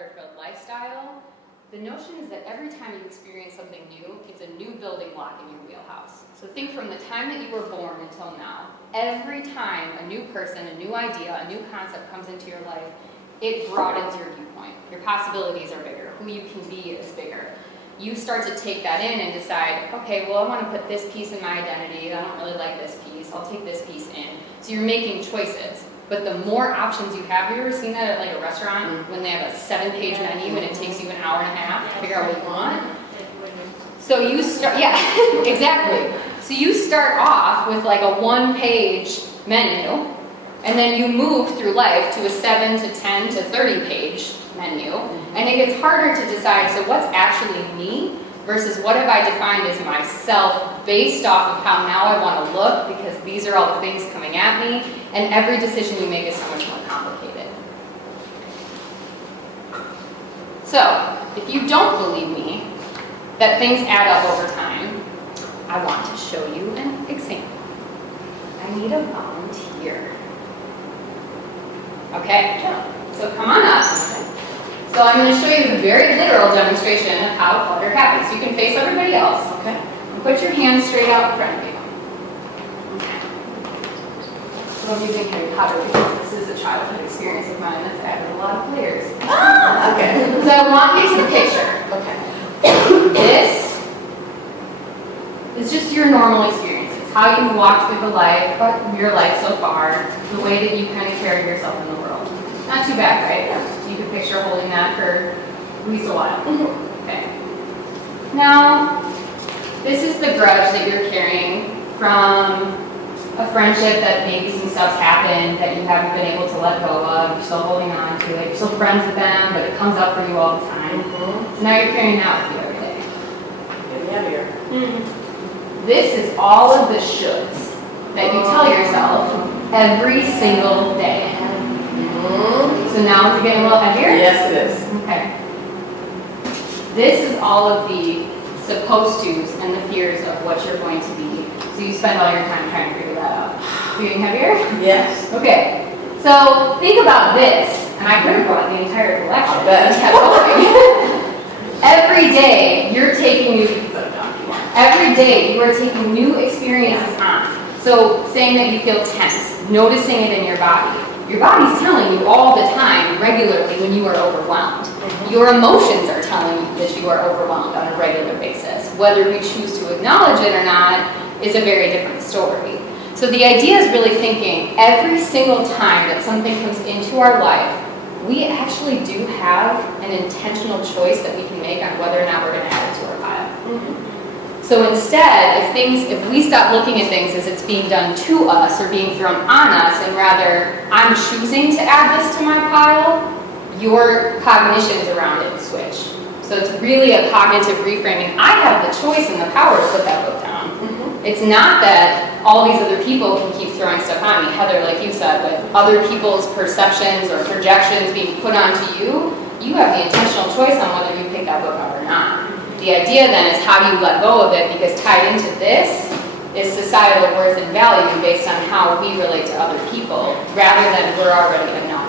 harder-filled lifestyle, the notion is that every time you experience something new, it's a new building block in your wheelhouse. So think from the time that you were born until now, every time a new person, a new idea, a new concept comes into your life, it broadens your viewpoint. Your possibilities are bigger. Who you can be is bigger. You start to take that in and decide, okay, well, I want to put this piece in my identity. I don't really like this piece. I'll take this piece in. So you're making choices. But the more options you have, have you ever seen that at like a restaurant when they have a 7-page menu and it takes you an hour and a half to figure out what you want? So you start, yeah, exactly. So you start off with like a 1-page menu, and then you move through life to a 7 to 10 to 30-page menu, and it gets harder to decide, so what's actually me versus what have I defined as myself based off of how now I want to look, because these are all the things coming at me, and every decision you make is so much more complicated. So, if you don't believe me that things add up over time, I want to show you an example. I need a volunteer. Okay, so come on up. So I'm going to show you a very literal demonstration of how clutter happens. You can face everybody else. Okay. And put your hands straight out in front of you. So I'm using Harry Potter because this is a childhood experience of mine that's added a lot of layers. Ah, okay. So I want you to picture. Okay. This is just your normal experience. It's how you walk through your life so far, the way that you kind of carry yourself in the world. Not too bad, right? You can picture holding that for at least a while. Okay. Now, this is the grudge that you're carrying from a friendship that maybe some stuff's happened that you haven't been able to let go of. You're still holding on to it. You're still friends with them, but it comes up for you all the time. So now you're carrying that with you every day. Getting heavier. This is all of the shoulds that you tell yourself every single day. So now is it getting a little heavier? Yes, it is. Okay. This is all of the supposed to's and the fears of what you're going to be. So you spend all your time trying to figure that out. So getting heavier? Yes. Okay. So think about this, and I could have brought the entire collection. I bet. And kept going. Every day you're taking new experiences on. So saying that you feel tense, noticing it in your body. Your body's telling you all the time, regularly, when you are overwhelmed. Your emotions are telling you that you are overwhelmed on a regular basis. Whether we choose to acknowledge it or not is a very different story. So the idea is really thinking every single time that something comes into our life, we actually do have an intentional choice that we can make on whether or not we're going to add it to our pile. So instead, if we stop looking at things as it's being done to us or being thrown on us, and rather, I'm choosing to add this to my pile, your cognitions around it switch. So it's really a cognitive reframing. I have the choice and the power to put that book down. It's not that all these other people can keep throwing stuff on me. Heather, like you said, with other people's perceptions or projections being put onto you, you have the intentional choice on whether you pick that book up or not. The idea then is how do you let go of it, because tied into this is societal worth and value based on how we relate to other people, rather than we're already acknowledging